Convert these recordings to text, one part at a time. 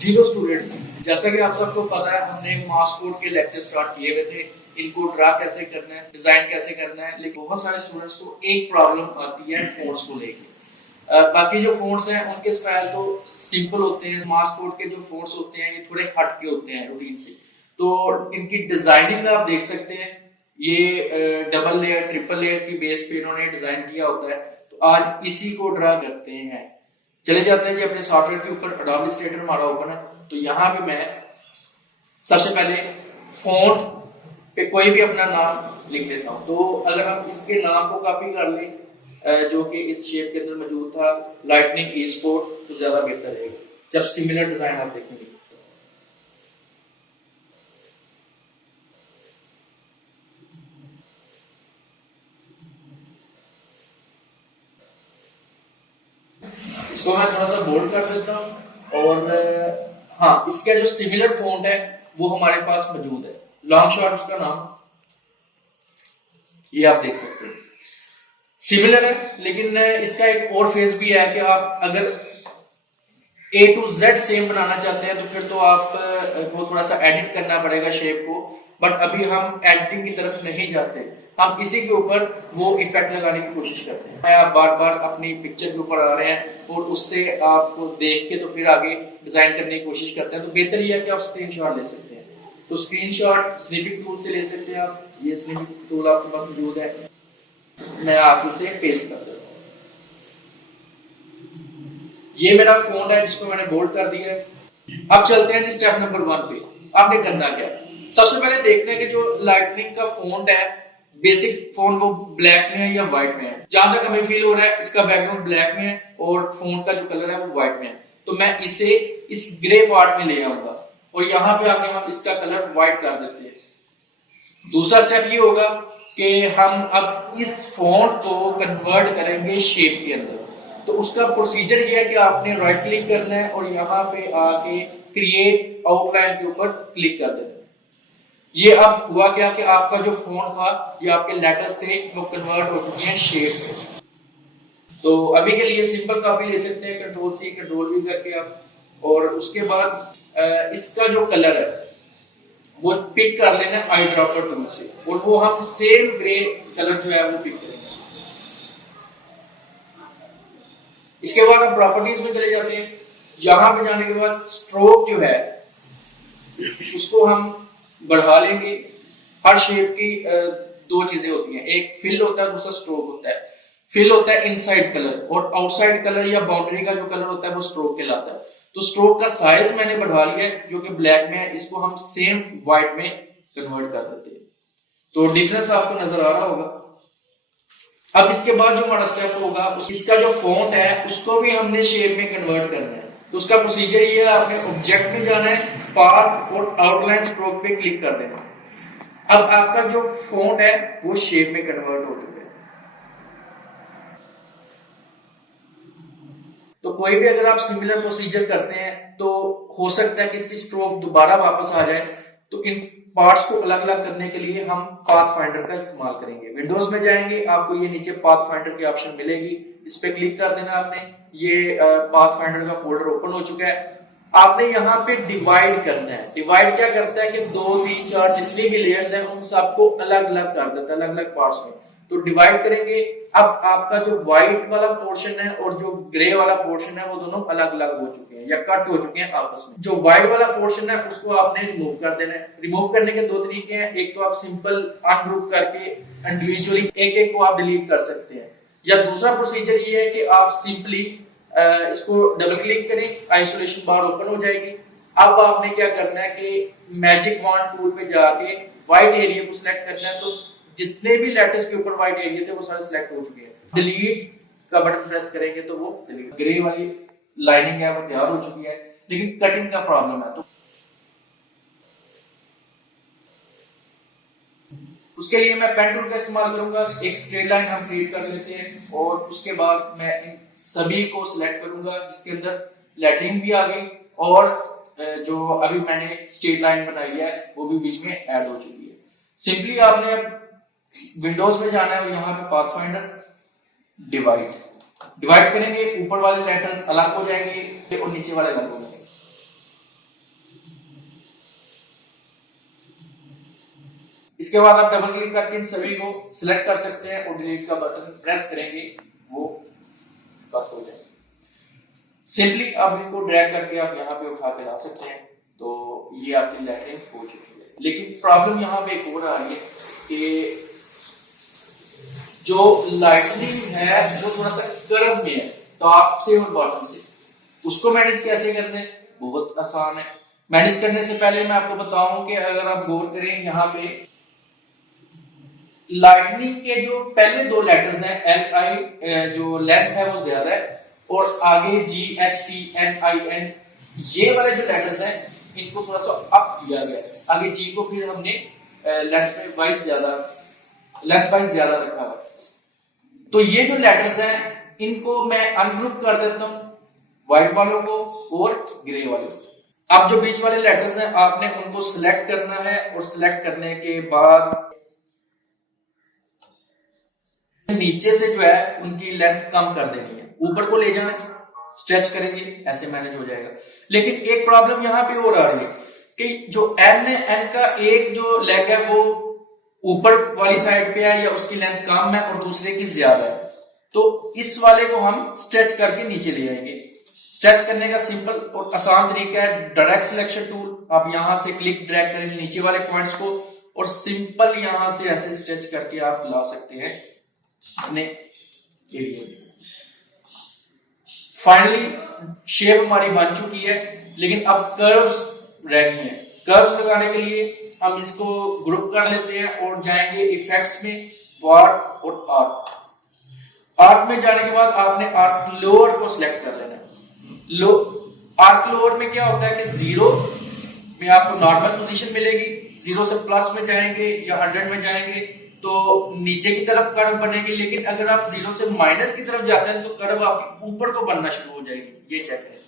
Zero students, जैसा कि आप सबको पता है हमने मास कोड के लेक्चर स्टार्ट किए हुए थे। इनको ड्रा कैसे करना है, डिजाइन कैसे करना है, लेकिन बहुत सारे स्टूडेंट्स को एक प्रॉब्लम आती है फोन्ट्स को लेके। बाकी जो फोन्ट्स हैं उनके स्टाइल तो सिंपल होते हैं। मास कोड के जो फोन्ट्स होते हैं ये थोड़े हट के होते हैं रूटीन से, तो इनकी डिजाइनिंग आप देख सकते हैं। ये डबल लेयर ट्रिपल लेयर की बेस पे इन्होंने डिजाइन किया होता है। तो आज इसी को ड्रा करते हैं। चले जाते हैं जी अपने सॉफ्टवेयर के ऊपर। एडोब इलस्ट्रेटर हमारा ओपन है, तो यहाँ पे मैं सबसे पहले फोन पे कोई भी अपना नाम लिख देता हूँ। तो अगर हम इसके नाम को कॉपी कर लें जो कि इस शेप के अंदर मौजूद था, लाइटनिंग ई स्पोर्ट, तो ज्यादा बेहतर रहेगा जब सिमिलर डिजाइन आप देखेंगे। इसको मैं थोड़ा सा बोल्ड कर देता हूँ। और हाँ, इसका जो सिमिलर फॉन्ट है वो हमारे पास मौजूद है। लॉन्ग शॉट उसका नाम ये आप देख सकते हैं, सिमिलर है। लेकिन इसका एक और फेस भी है कि आप अगर A to Z सेम बनाना चाहते हैं तो फिर तो आपको थोड़ा सा एडिट करना पड़ेगा शेप को। बट अभी हम एडिटिंग की तरफ नहीं जाते, हम इसी के ऊपर वो इफेक्ट लगाने की कोशिश करते हैं। आप बार बार अपनी पिक्चर के ऊपर आ रहे हैं और उससे आपको देख के तो फिर आगे डिजाइन करने की कोशिश करते हैं। तो बेहतर ये है कि आप स्क्रीनशॉट ले सकते हैं। तो स्क्रीनशॉट स्निपिंग टूल से ले सकते हैं आप। ये स्निपिंग टूल आपके पास मौजूद है, मैं आपको उसे पेस्ट कर देता हूँ। ये मेरा फोन है जिसको मैंने बोल्ड कर दिया है। अब चलते हैं स्टेप नंबर 1 पे। आपने करना क्या है, सबसे पहले देखना है कि जो लाइटनिंग का फोन है, बेसिक फोन वो ब्लैक में है या व्हाइट में है। जहां तक हमें फील हो रहा है इसका बैकग्राउंड ब्लैक में है और फोन का जो कलर है वो व्हाइट में है। तो मैं इसे इस ग्रे पार्ट में ले आऊंगा और यहाँ पे आके हम इसका कलर व्हाइट कर देते हैं। दूसरा स्टेप ये होगा कि हम अब इस फोन को कन्वर्ट करेंगे शेप के अंदर। तो उसका प्रोसीजर ये है कि आपने राइट क्लिक करना है और यहाँ पे आके क्रिएट आउटलाइन के ऊपर क्लिक कर देना है। ये अब हुआ क्या कि आपका जो फोन था, ये आपके लेटर्स थे, वो कन्वर्ट हो चुके हैं शेप में। तो अभी के लिए सिंपल कॉपी ले सकते हैं, कंट्रोल सी कंट्रोल वी करके आप। और उसके बाद इसका जो कलर है वो पिक कर लेना है आई ड्रॉपर टूल से, और वो हम सेम ग्रे कलर जो है वो पिक करेंगे। इसके बाद हम प्रॉपर्टीज में चले जाते हैं। यहां पे जाने के बाद स्ट्रोक जो है उसको हम बढ़ा लेंगे। हर शेप की दो चीजें होती हैं, एक फिल होता है, दूसरा स्ट्रोक होता है। फिल होता है इनसाइड कलर और आउटसाइड कलर या बाउंड्री का जो कलर होता है वो स्ट्रोक कहलाता है। तो स्ट्रोक का साइज मैंने बढ़ा लिया है जो कि ब्लैक में है, इसको हम सेम व्हाइट में कन्वर्ट कर देते हैं। तो डिफरेंस आपको नजर आ रहा होगा। अब इसके बाद जो हमारा स्टेप होगा, इसका जो फॉन्ट है उसको भी हमने शेप में कन्वर्ट करना है। तो उसका प्रोसीजर ये है, आपने ऑब्जेक्ट में जाना है, पाथ और आउटलाइन स्ट्रोक पे क्लिक कर देना। अब आपका जो फॉन्ट है वो शेप में कन्वर्ट हो चुका है। तो कोई भी अगर आप सिमिलर प्रोसीजर करते हैं तो हो सकता है कि इसकी स्ट्रोक दोबारा वापस आ जाए। तो इन पार्ट्स को अलग अलग करने के लिए हम पाथ फाइंडर का इस्तेमाल करेंगे। विंडोज में जाएंगे, आपको ये नीचे पाथ फाइंडर की ऑप्शन मिलेगी, इस पे क्लिक कर देना आपने। ये पाथ फाइंडर का फोल्डर ओपन हो चुका है। आपने यहाँ पे डिवाइड करना है। डिवाइड क्या करता है कि 2 3 4 जितनी भी लेयर्स हैं उन सबको अलग अलग कर देता है, अलग अलग पार्ट्स में। तो डिवाइड करेंगे। अब आपका जो व्हाइट वाला पोर्शन है और जो ग्रे वाला पोर्शन है वो दोनों अलग अलग हो चुके हैं या कट हो चुके हैं आपस में। जो व्हाइट वाला पोर्शन है उसको आपने रिमूव कर देना है। रिमूव करने के दो तरीके हैं, एक तो आप सिंपल अनग्रुप करके इंडिविजुअली एक एक को आप डिलीट कर सकते हैं, या दूसरा प्रोसीजर ये है कि आप सिंपली इसको डबल क्लिक करें, आइसोलेशन बार ओपन हो जाएगी। अब आपने क्या करना है कि मैजिक वॉन्ड टूल पे जाके व्हाइट एरिया को सिलेक्ट करना है। तो जितने भी लेटर्स के ऊपर व्हाइट एरिया थे वो सारे सिलेक्ट हो चुके हैं। डिलीट का बटन प्रेस करेंगे तो वो डिलीट, ग्रे वाली लाइनिंग है वो तैयार हो चुकी है, लेकिन कटिंग का प्रॉब्लम है। तो उसके लिए मैं पेन टूल का इस्तेमाल करूंगा। एक स्ट्रेट लाइन हम क्रिएट कर लेते हैं और उसके बाद मैं इन सभी को सिलेक्ट करूंगा जिसके अंदर लेटरिंग भी आ गई और जो अभी मैंने स्ट्रेट लाइन बनाई है वो भी बीच में ऐड हो चुकी है। सिंपली आपने विंडोज में जाना है, यहाँ पे पाथ फाइंडर, डिवाइड करेंगे, ऊपर वाले लेटर्स अलग हो जाएंगे और नीचे वाले अलग हो जाएंगे। इसके बाद आप डबल क्लिक करके इन सभी को सिलेक्ट कर सकते हैं और डिलीट का बटन प्रेस करेंगे, वो कट हो जाएगा। सिंपली आप इनको ड्रैग करके आप यहाँ पे उठा के ला सकते हैं। तो ये आपकी लेटरिंग हो चुकी है। लेकिन प्रॉब्लम यहाँ पे एक और आ रही है कि जो लाइटनिंग है वो थोड़ा सा कर्व में है, टॉप से और बॉटम से। उसको मैनेज कैसे करना है? बहुत आसान है। मैनेज करने से पहले मैं आपको बताऊं कि अगर आप गौर करें यहाँ पे लाइटनिंग के जो पहले दो लेटर्स हैं एल आई, जो लेंथ है वो ज्यादा है, और आगे G H T N I N, ये वाले जो लेटर्स हैं इनको थोड़ा सा अप किया गया है। आगे जी को फिर हमने लेंथ वाइज ज्यादा रखा है। तो ये जो लेटर्स हैं इनको मैं अनग्रुप कर देता हूं, व्हाइट वालों को और ग्रे वालों को। अब जो बीच वाले लेटर्स हैं आपने उनको सिलेक्ट करना है, और सिलेक्ट करने के बाद नीचे से जो है उनकी लेंथ कम कर देनी है, ऊपर को ले जाना है, स्ट्रेच करेंगे, ऐसे मैनेज हो जाएगा। लेकिन एक प्रॉब्लम यहाँ पे और आ रही है कि जो एन है, एन का एक जो लेग है वो ऊपर वाली साइड पे है या उसकी लेंथ कम है और दूसरे की ज्यादा है। तो इस वाले को हम स्ट्रेच करके नीचे ले आएंगे। स्ट्रेच करने का सिंपल और आसान तरीका है डायरेक्ट सिलेक्शन टूल। आप यहां से क्लिक ड्रैग करेंगे नीचे वाले पॉइंट्स को और सिंपल यहां से ऐसे स्ट्रेच करके आप ला सकते हैं अपने एरिया में। फाइनली शेप हमारी बन चुकी है, लेकिन अब कर्व्स रह गई हैं। कर्व्स लगाने के लिए हम इसको ग्रुप कर लेते हैं और जाएंगे इफेक्ट्स में, वार्प और आर्क। आर्क में जाने के बाद आपने आर्क लोअर को सिलेक्ट कर लेना है। आर्क लोअर में क्या होता है कि 0 में आपको नॉर्मल पोजीशन मिलेगी, 0 से प्लस में जाएंगे या 100 में जाएंगे तो नीचे की तरफ कर्व बनेगी। लेकिन अगर आप 0 से माइनस की तरफ जाते हैं तो कर्व आपकी ऊपर को बनना शुरू हो जाएगी। ये चेक करें।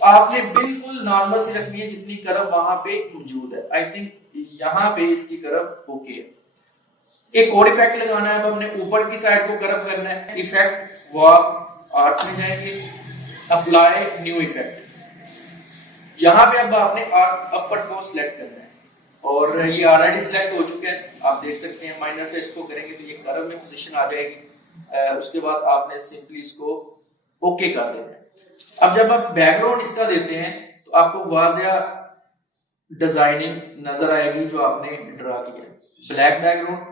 तो आपने बिल्कुल नॉर्मल सी रखनी है जितनी कर्व वहां पे मौजूद है। आई थिंक यहाँ पे इसकी कर्व ओके है। एक और इफेक्ट लगाना है। अब हमने ऊपर की साइड को कर्व करना है। इफेक्ट वार्प आर्क में जाएंगे, अप्लाई न्यू इफेक्ट। यहां पे अब आपने आर्क अपर को सिलेक्ट करना है और ये ऑलरेडी सिलेक्ट हो चुका है, आप देख सकते हैं। माइनर से इसको करेंगे तो ये कर्व में पोजीशन आ जाएगी। उसके बाद आपने सिंपली इसको ओके कर देना है। अब जब आप बैकग्राउंड इसका देते हैं तो आपको वाज़िया डिजाइनिंग नजर आएगी जो आपने ड्रा किया है। Black background.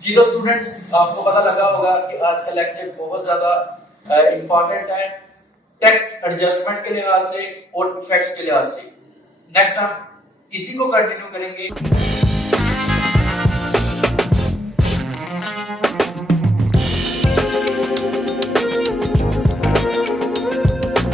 जी तो स्टूडेंट्स, आपको पता लगा होगा कि आज का लेक्चर बहुत ज्यादा इंपॉर्टेंट है टेक्स्ट एडजस्टमेंट के लिहाज से और इफेक्ट्स के लिहाज से। नेक्स्ट हम इसी को कंटिन्यू करेंगे।